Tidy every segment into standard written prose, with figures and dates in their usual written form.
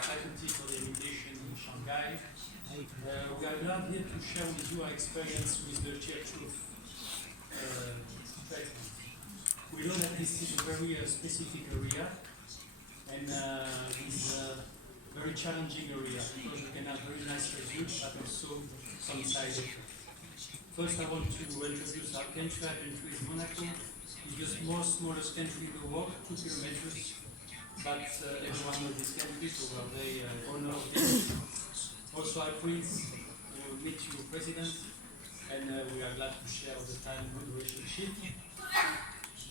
faculty for the education in Shanghai. We are glad here to share with you our experience with the tear tooth treatment. We know that this is a very specific area and is a very challenging area because you can have very nice results but also some side effects. First, I want to introduce our country. Our country is Monaco. It's the smallest country in the world, 2 kilometers. But everyone knows this country, so we are very honored of this. Also, our Prince will meet your president, and we are glad to share all the time good relationship.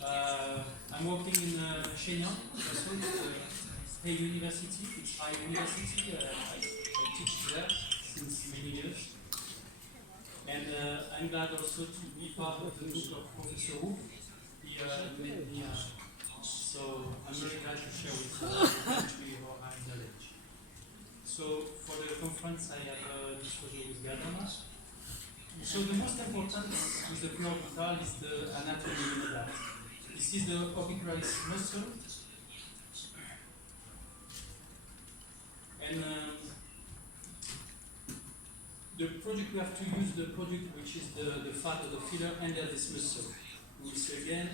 I'm working in Shenyang, also it's a university. It's high university. I teach there since many years. And I'm glad also to be part of the group of Professor Wu. He made me, so I'm very glad to share with you our knowledge. So for the conference, I have this project with Gardana. So the most important with the pre-orbital is the anatomy in that. This is the orbicularis muscle. And the product we have to use the product which is the fat of the filler under this muscle. We will see again.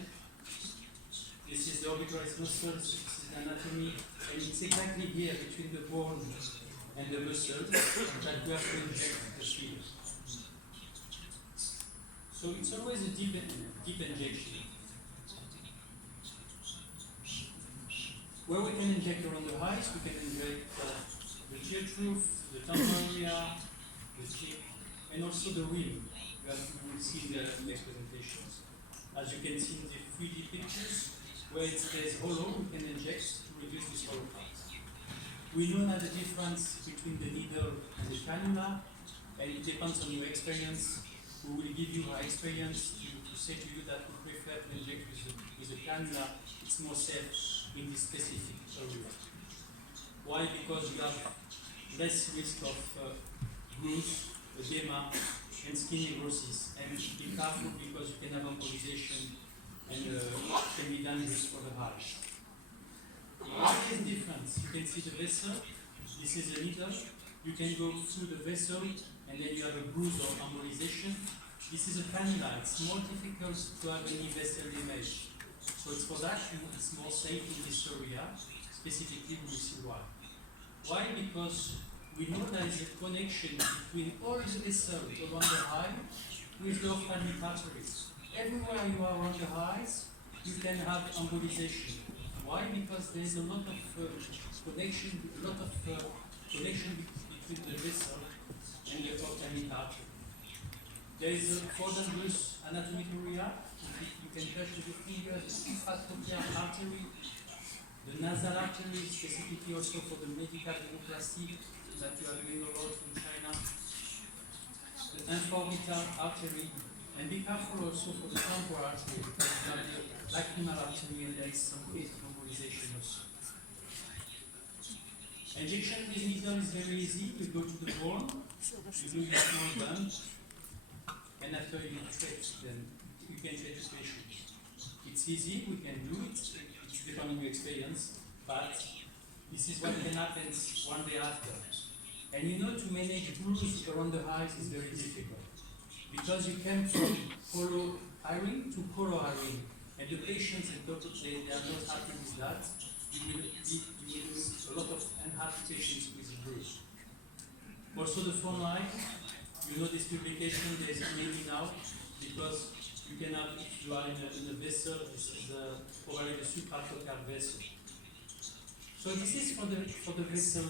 This is the orbicularis muscle, this is the anatomy, and it's exactly here between the bone and the muscle that we have to inject the filler. So it's always a deep injection. Where we can inject around the eyes, we can inject the tear tooth, the temporal area, the cheek, and also the rim, that you will see in the next presentations. As you can see in the 3D pictures, where it stays hollow, we can inject to reduce this hollow part. We know that the difference between the needle and the cannula, and it depends on your experience. We will give you our experience to say to you that we prefer to inject with the cannula. It's more safe in this specific area. Why? Because you have less risk of bruise, edema, and skin necrosis. And be careful because you can have embolization and can be dangerous for the heart. What is the difference? You can see the vessel. This is the needle. You can go through the vessel and then you have a bruise or embolization. This is a cannula. It's more difficult to have any vessel damage. So it's for that it's more safe in this area. Specifically, we will see why. Why? Because we know there is a connection between all the vessels around the eye with the ophthalmic arteries. Everywhere you are around the eyes, you can have embolization. Why? Because there is a lot of connection between the vessel and the ophthalmic artery. There is a quadrangulus anatomical area. You can touch with your fingers, the infracochlear artery, the nasal artery, specifically also for the medical rhinoplasty that you are doing a lot in China, the infraorbital artery, and be careful also for the temporal artery because you have the lacrimal artery and there is some case of embolization also. Injection with needle is very easy. You go to the bone, you do your small bump, and after you treat them, you can treat the patient. It's easy, we can do it, it's depending on your experience, but this is what can happen one day after. And you know, to manage bruise around the eyes is very difficult. Because you came from hollow eye-ring to color eye-ring, and the patients and doctors, they are not happy with that. You will do a lot of unhappy patients with bruise. Also the front eye, you know this publication, there is many now, because you can have, if you are in a vessel, this is probably the supracochlear vessel. So this is for the vessel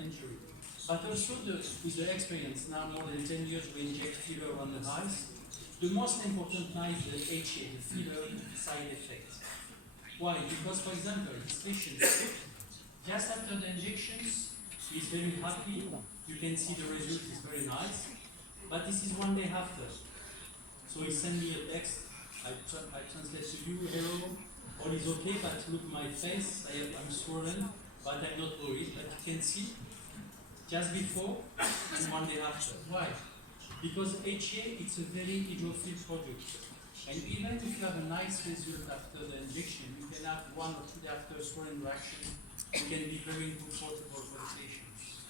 injury. But also with the experience, now more than 10 years we inject filler on the eyes. The most important now is the HA, the filler side effect. Why? Because for example, this patient, just after the injections, he's very happy. You can see the result is very nice. But this is one day after. So he sent me a text, I translate to you, hello, all is okay, but look my face, I'm swollen, but I'm not worried. But you can see, just before and one day after. Why? Because HA, it's a very hydrophilic product. And even if you have a nice result after the injection, you can have 1 or 2 days after swelling reaction. It can be very uncomfortable for the patients.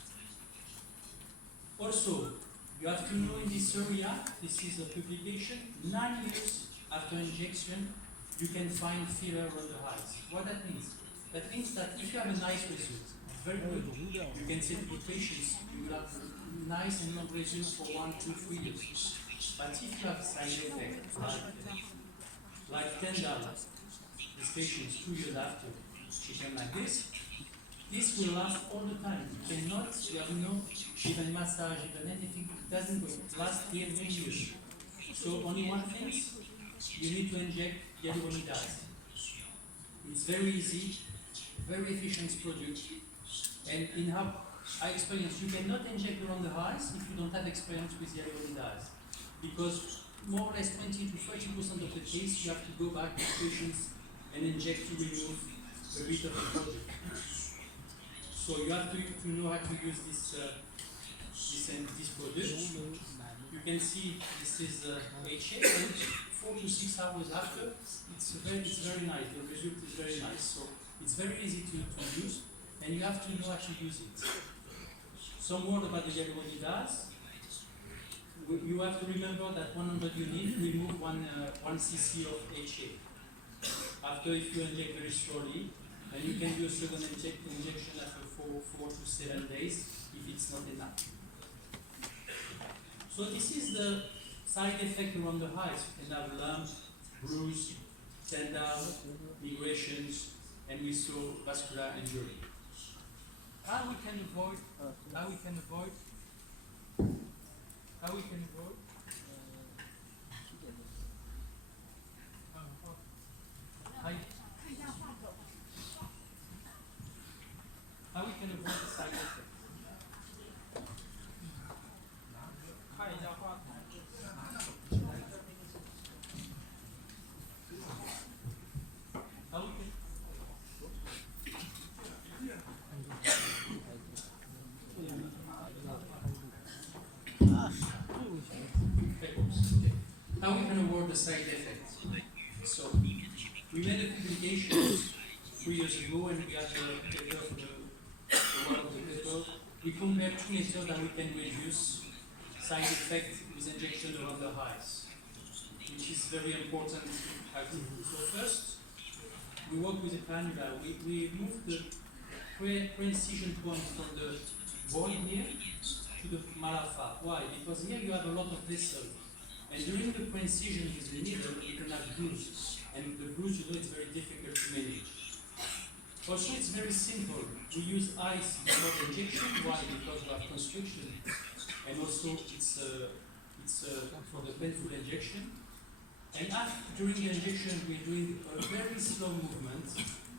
Also, you have to know in this area, this is a publication, 9 years after injection, you can find filler on the eyes. What that means? That means that if you have a nice result, very good, you can say to the patients, you will have nice and long results for 1, 2, 3 years. But if you have side effects, like $10, these patients 2 years after, treatment like this will last all the time. You cannot, you have no even massage, even anything, it doesn't last here many years. So only one thing, you need to inject hyaluronidase. It's very easy, very efficient product, and in how I experience, you cannot inject around the eyes if you don't have experience with hyaluronidase, because more or less 20 to 30% of the case you have to go back to patients and inject to remove a bit of the product. So you have to know how to use this product. You can see this is HA, and 4 to 6 hours after, it's very nice. The result is very nice. So it's very easy to use, and you have to know how to use it. Some word about the hyaluronidase. You have to remember that 100 units remove 1 cc of HA. After, if you inject very slowly, and you can do a second injection after 4 to 7 days if it's not enough. So this is the side effect around the eyes. You can have lumps, bruise, tendon, migrations, and we saw vascular injury. How we can avoid the side effect? How we can avoid the side effects? So we made a publication 3 years ago, and we had the paper of one of the paper. We compared 2 methods that we can reduce side effects with injection around the eyes, which is very important activity. So first, we work with a cannula. We move the pre-incision point from the void here to the malafa. Why? Because here you have a lot of vessels. And during the pre-incision with the needle, you can have bruise. And the bruise, it's very difficult to manage. Also, it's very simple. We use ice before the injection. Why? Because we have constriction. And also, it's for the painful injection. And during the injection, we're doing a very slow movement.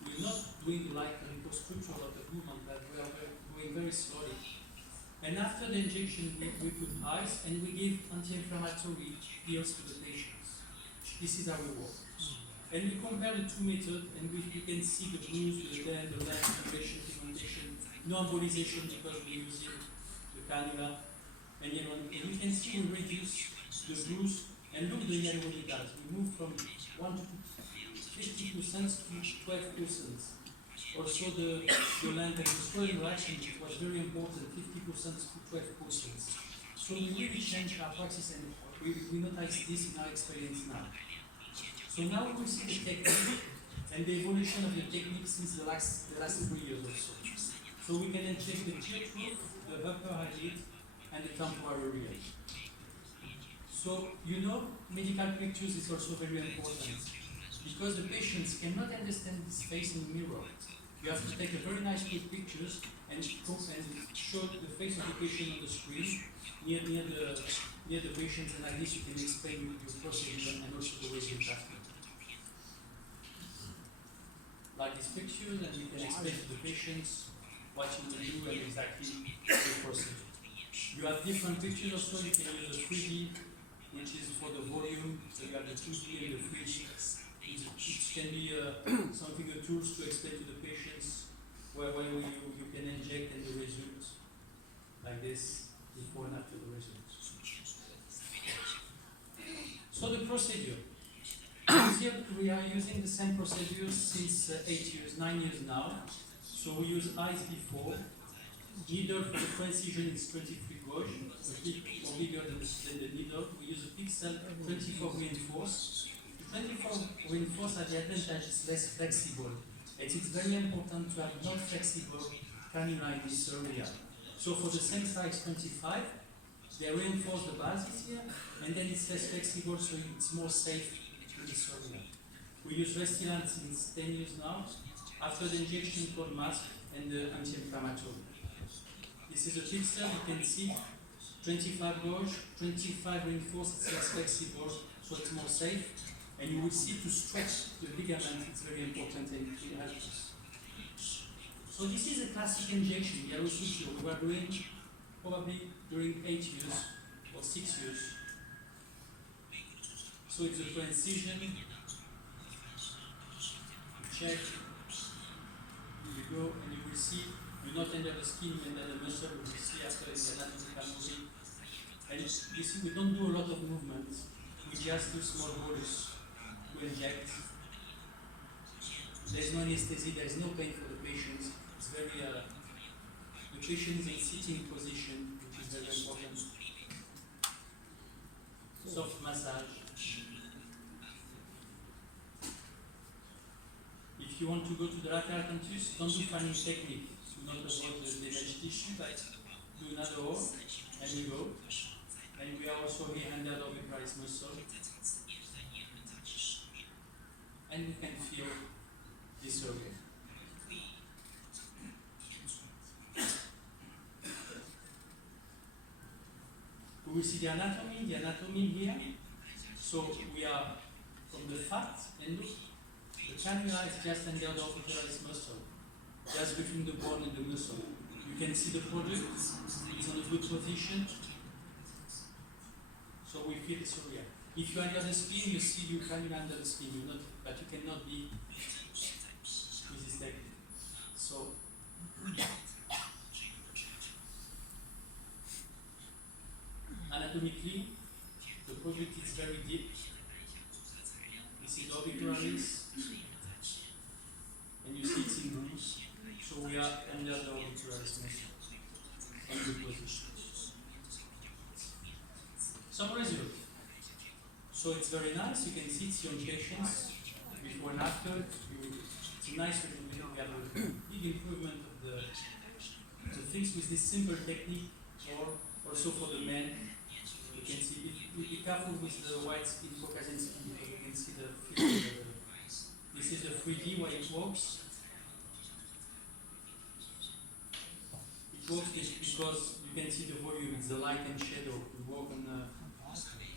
We're not doing like a structural of the movement, but we are going very slowly. And after the injection, we put ice and we give anti-inflammatory pills to the patients. This is how we work. And we compare the 2 methods, and you can see the bruise, the dent, the length, pigmentation, no embolization because we're using the cannula. And you can see we reduce the bruise, and look the hyaluronidase. We move from 1 to 50% to 12%. Also the length and the swelling reaction, it was very important, 50% to 12%. So we really changed our practice, and we notice this in our experience now. So now we will see the technique and the evolution of the technique since the last 3 years or so. So we can inject the tear tube, the upper eyelid, and the temporary real. So medical pictures is also very important, because the patients cannot understand this face in the mirror. You have to take a very nice good pictures and show the face of the patient on the screen near the patient, and like this you can explain your procedure and also the result after. Like these pictures, and you can explain to the patients what you will do and exactly the procedure. You have different pictures also. You can use a 3D, which is for the volume. So you have the 2D and the 3D. It can be something, a tools to explain to the patients where you can inject and the results like this before and after the results. So the procedure. are using the same procedure since 8 years, 9 years now. So we use eyes before. Needle for the precision is 23 gauge, a bit more bigger than the needle. We use a pixel 24 reinforced. The 24 reinforced has the advantage it's less flexible. And it's very important to have not flexible cannula in this area. So for the same size 25, they reinforce the basis here, and then it's less flexible, so it's more safe in this area. We use Restylane since 10 years now, after the injection called mask and the anti-inflammatory. This is a pixel, you can see 25 gauge, 25 reinforced, it's less flexible, so it's more safe. And you will see to stretch the ligament, it's very important and it helps us. So this is a classic injection, yellow suture. We were doing probably during 8 years or 6 years. So it's a precision. Check. You go and you will see, you're not under the skin, you're under the muscle, you will see after the anatomical moving. And you see, we don't do a lot of movement. We just do small bolus to inject. There's no anesthesia, there's no pain for the patient. It's very, the patient is in sitting position, which is very important. Soft massage. If you want to go to the lateral canthus, don't do fanning technique to not avoid the damaged tissue, but do another hole, and you go. And we are also here under the orbicularis muscle. And you can feel this area. We will see the anatomy here. So we are from the fat, and look, the cannula is just under the orbicularis muscle, just between the bone and the muscle. You can see the product, it's on a good position. So we feel this area. If you're under the skin, you see your cannula under the skin, but you cannot be with this technique. So, anatomically, the product is very deep. This is orbicularis, and you see it's in rooms. So we are under the orbicularis muscle, on good position. Some result. So it's very nice. You can see it's your patients before and after. It's a nice result. We have a big improvement of the things with this simple technique, or also for the men. You can see, be careful with the white skin, Caucasian skin, because you can see the filter. This is the 3D, why it works. It works because you can see the volume, it's the light and shadow. We work on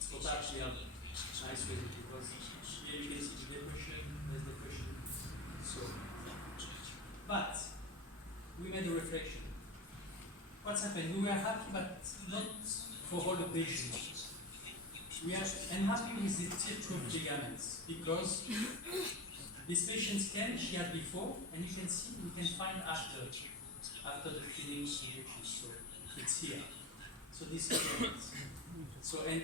photography, nice way, because here you can see the depression, there's depression. So, but we made a reflection. What's happened? We were happy, but not for all the patients. We are unhappy with the teardrop ligaments because these patients came, she had before, and you can see, we can find after the feeding injection. So it's here. So this ligaments. So and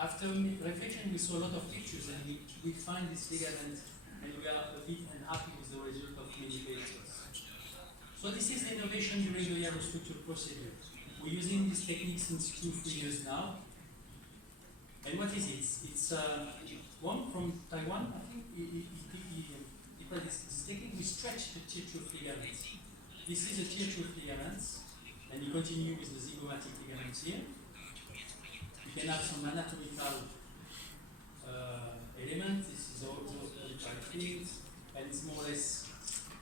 after reflection, we saw a lot of pictures, and we find this ligament, and we are a bit unhappy with the result of many patients. So this is the innovation during the yellow structure procedure. We're using this technique since 2-3 years now. And what is it? It's one from Taiwan, I think. He called this technique. We stretch the teardrop ligaments. This is the teardrop ligaments, and you continue with the zygomatic ligaments here. You can have some anatomical elements. This is all the field, and it's more or less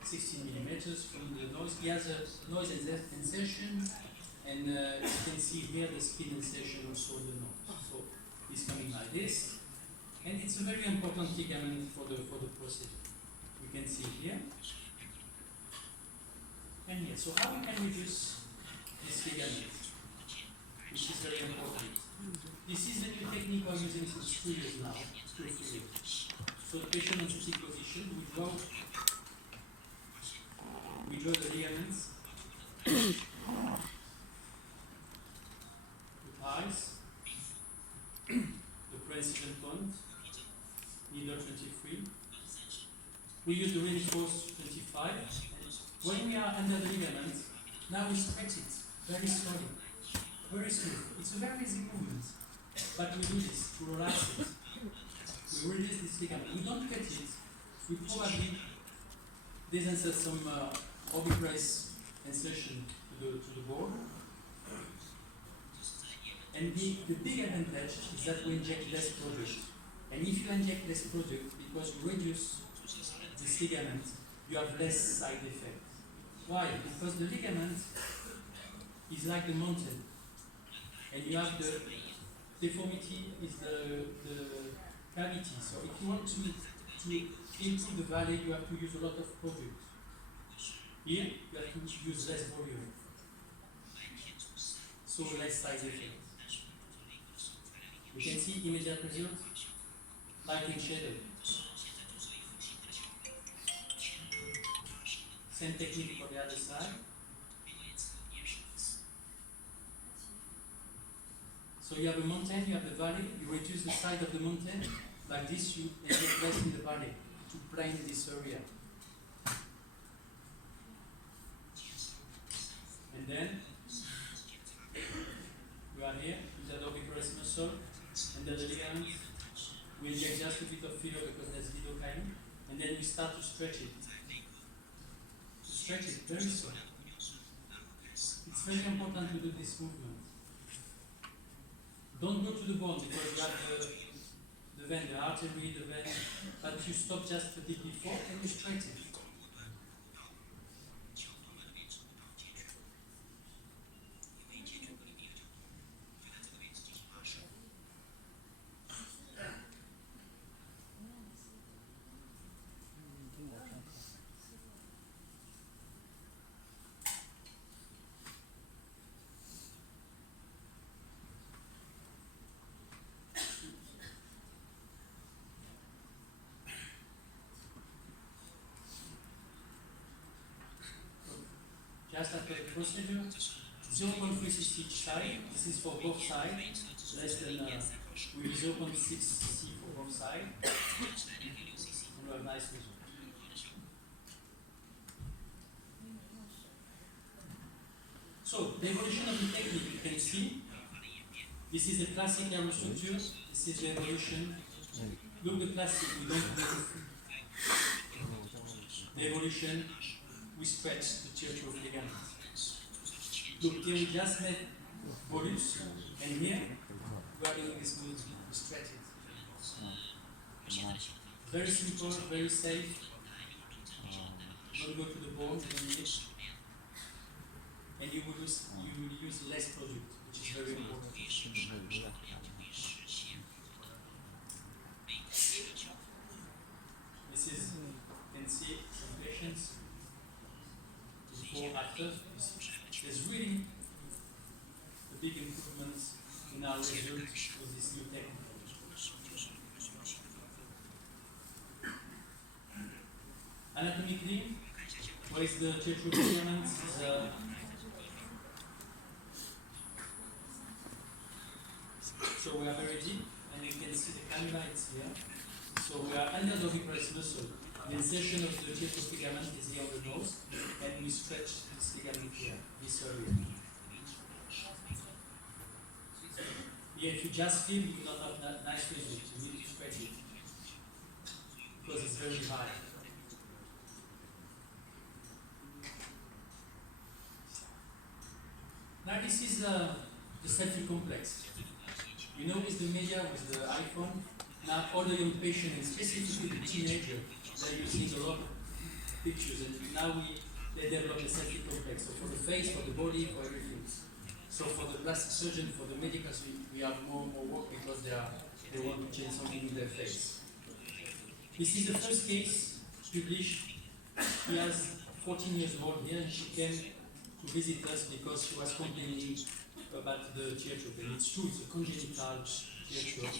16 millimeters from the nose. He has a nose insertion, and you can see here the skin insertion also in the nose. So it's coming like this, and it's a very important ligament for the procedure. We can see here and here. So how we can reduce this ligament, which is very important. This is the new technique we're using since 2 years now, 2 or 3 years. So the patient on sitting position, we draw the ligaments, the eyes, the precision point, needle 23, Now we stretch it very slowly, very smooth. It's a very easy movement, but we do this to relax it. We release this ligament. We don't cut it. We probably disinsert some orbipress insertion to the bone. And the big advantage is that we inject less product. And if you inject less product, because you reduce this ligament, you have less side effects. Why? Because the ligament is like the mountain. And you have the deformity is the cavity. So if you want to improve the valley, you have to use a lot of product. Here, you have to use less volume. So less side effects. You can see immediate result, light and shadow. Same technique for the other side. So you have a mountain, you have the valley, you reduce the side of the mountain, like this you inject less in the valley to plane this area. And then we are here with the orbipress muscle under the ligament. We inject just a bit of filler because there's lidocaine, and then we start to stretch it. To stretch it very slow. It's very important to do this movement. Don't go to the bone because you have the vein, the artery, the vein, but you stop just a bit before and you stretch it. Just after the procedure, 0.36 each side. This is for both sides, less than with 0.6 cc for both sides. And we have nice result. So, the evolution of the technique, you can see. This is a classic aerostructure. This is the evolution. Look, the classic, we don't move. The evolution, we stretch the teardrop ligament. Look, here we just made bolus, and here we are doing this movement, we stretch it. Very simple, very safe. Don't go to the bone, and you will use less product, which is very important. This is, you can see some patients before, after. There's really a big improvement in our result with this new technique. Anatomically, where is the teardrop ligament? So we are very deep, and you can see the cannula is here. So we are under the orbipress muscle. The insertion of the teardrop ligament is here on the nose, and we stretch this ligament here, this area. Here, if you just feel, you will not have that nice result. You need to stretch it because it's very high. Now this is the selfie complex. You know, with the media, with the iPhone, now all the young patients, and specifically the teenager, they're using a lot of pictures, and now they develop a selfie complex. So for the face, for the body, for everything. So for the plastic surgeon, for the medicals, we have more work because they want to change something in their face. This is the first case published. She has 14 years old here, and she came to visit us because she was complaining about the teardrop. And it's true, it's a congenital teardrop.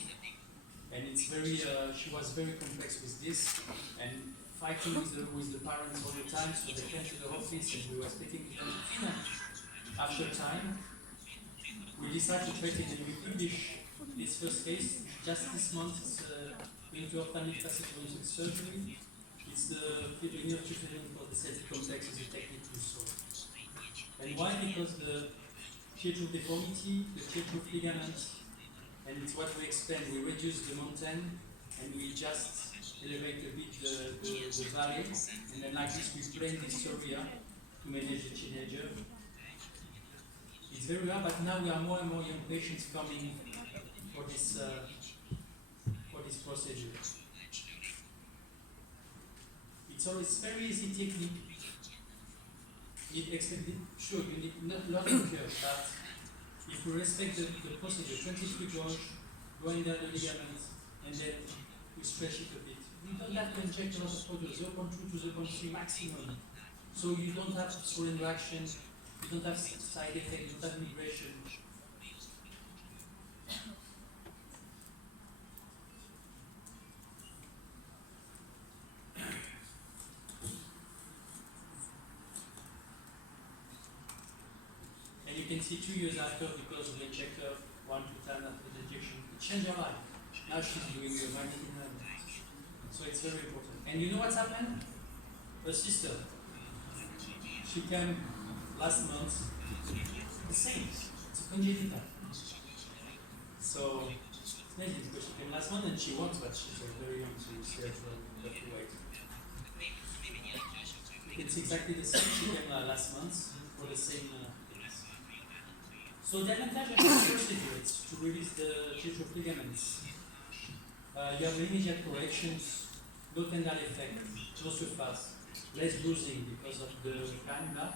And it's very, she was very complex with this, and fighting with the parents all the time, so they came to the office and we were speaking to them. After time, we decided to treat it, and we published this first case just this month. It's into ophthalmic facet surgery. It's the treatment for the selfie complex is a technique to solve. And why? Because the tear tube deformity, the tear tube ligaments, and it's what we explained. We reduce the mountain and we just elevate a bit the valley, and then like this we plane this area to manage the teenager. It's very rare, but now we have more and more young patients coming for this procedure. It's always very easy technique. You need not of care, but if we respect the procedure, 23 gauge, go under the ligaments, and then we stretch it a bit. You don't have to inject a lot of product, 0.2 to 0.3 maximum. So you don't have swollen reaction, you don't have side effects, you don't have migration. And you can see 2 years after, because of the injector, 1 to 10 after the injection, it changed her life. Now she's doing the magnetic nerve. So it's very important. And you know what's happened? Her sister, she came last month, the same, it's a congenital. So it's amazing because she came last month and she works, but she's very young, so you see her to wait. It's exactly the same, she came last month for the same things. So the advantage of the procedure is to release the tear tube ligaments. You have immediate corrections, no tendon effect, no surface, less bruising because of the cannula,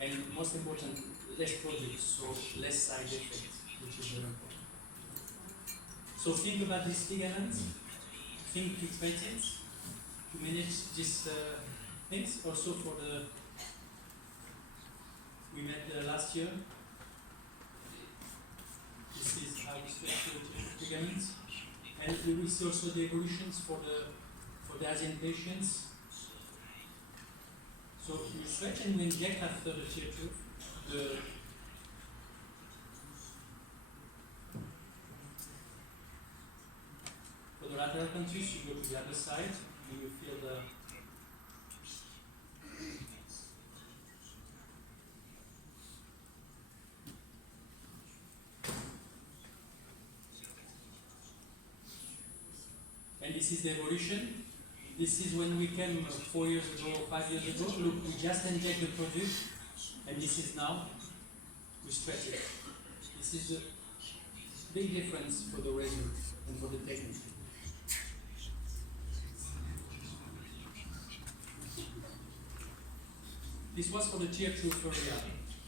and most important, less product, so less side effects, which is very important. So think about these ligaments, think to treat it, to manage these things. Also for we met last year. This is how we stretch the ligaments. And we will see also the evolutions for the Asian patients. So you stretch and we inject after the tear tube. For the lateral contus, you go to the other side and you feel the and this is the evolution. This is when we came 4 years ago, 5 years ago. Look, we just inject the product, and this is now, we stretch it. This is the big difference for the result and for the technique. This was for the tear tube area.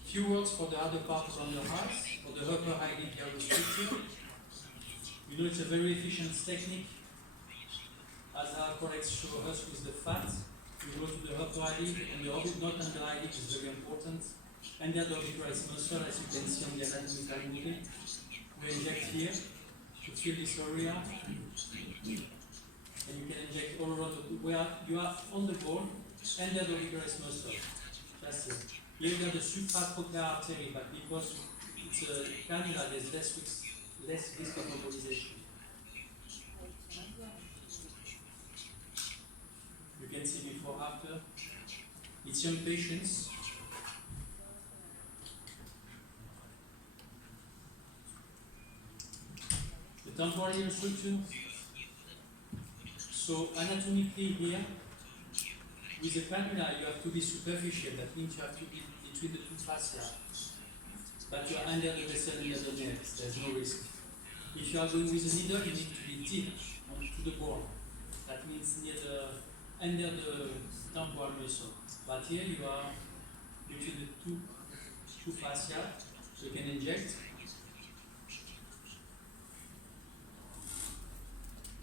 Few words for the other parts on the eyes, for the upper eyelid structure. You know it's a very efficient technique. As our colleagues show us with the fat, we go to the upper eyelid, and the orbit, not under eyelid, is very important. And the orbicularis muscle, as you can see on the anatomical movie, we inject here to fill this area, and you can inject all around where you are on the bone under the orbicularis muscle. That's it. Here you have the supratrochlear artery, but because it's a cannula, there's less risk of embolization. You can see before, after. It's young patients. The temporal structure. So anatomically here, with the cannula, you have to be superficial. That means you have to be between the two fascia. But you are under the vessel under the neck. There's no risk. If you are going with a needle, you need to be deep onto the bone. That means under the temporal muscle. But here you are between the two fascia. You can inject.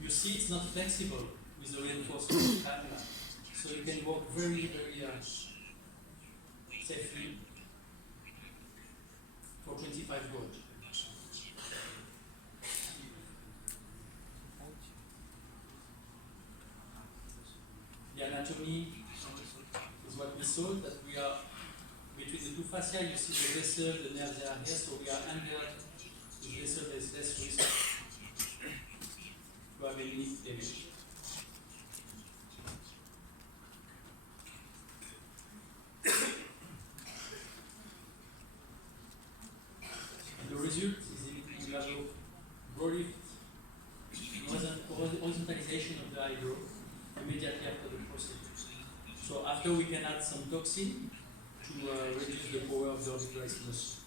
You see it's not flexible with the reinforcement of the cannula. So you can walk very, very safely for 25 gauge. The anatomy is what we saw, that we are between the two fascia. You see the vessel, the nerves are here, so we are under the vessel. There's less risk to have any damage. result is you have a brow lift, horizontalization of the eyebrow immediately after the procedure. So after we can add some toxin to reduce the power of the auditory muscle.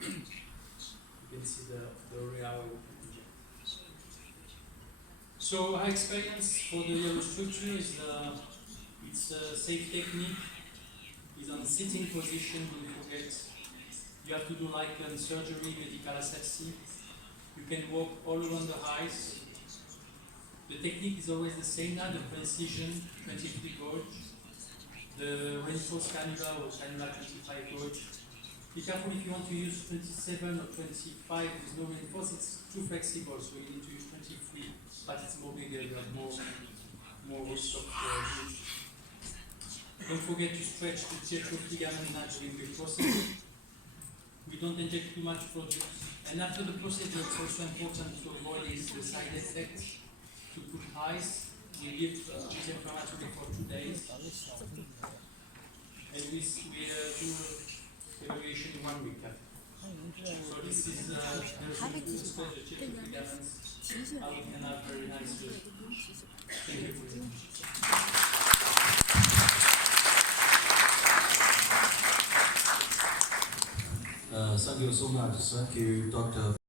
You can see the area where we can inject. So our experience for the yellow structure is it's a safe technique. It's on sitting position, don't forget. You have to do like surgery, medical asepsis. You can walk all around the eyes. The technique is always the same now, the precision, 23 gauge. The reinforced cannula or cannula 25 gauge. Be careful if you want to use 27 or 25 with no reinforce, it's too flexible, so you need to use 23, but it's more bigger, you have more risk of use. Don't forget to stretch the teardrop ligament during the procedure. We don't inject too much product. And after the procedure, it's also important to avoid the side effects, to put ice. We give anti-inflammatory for 2 days. And we do evaluation 1 week after. So this is the teardrop ligaments, how we can have very nice results. Thank you for listening. Thank you so much. Thank you, Dr.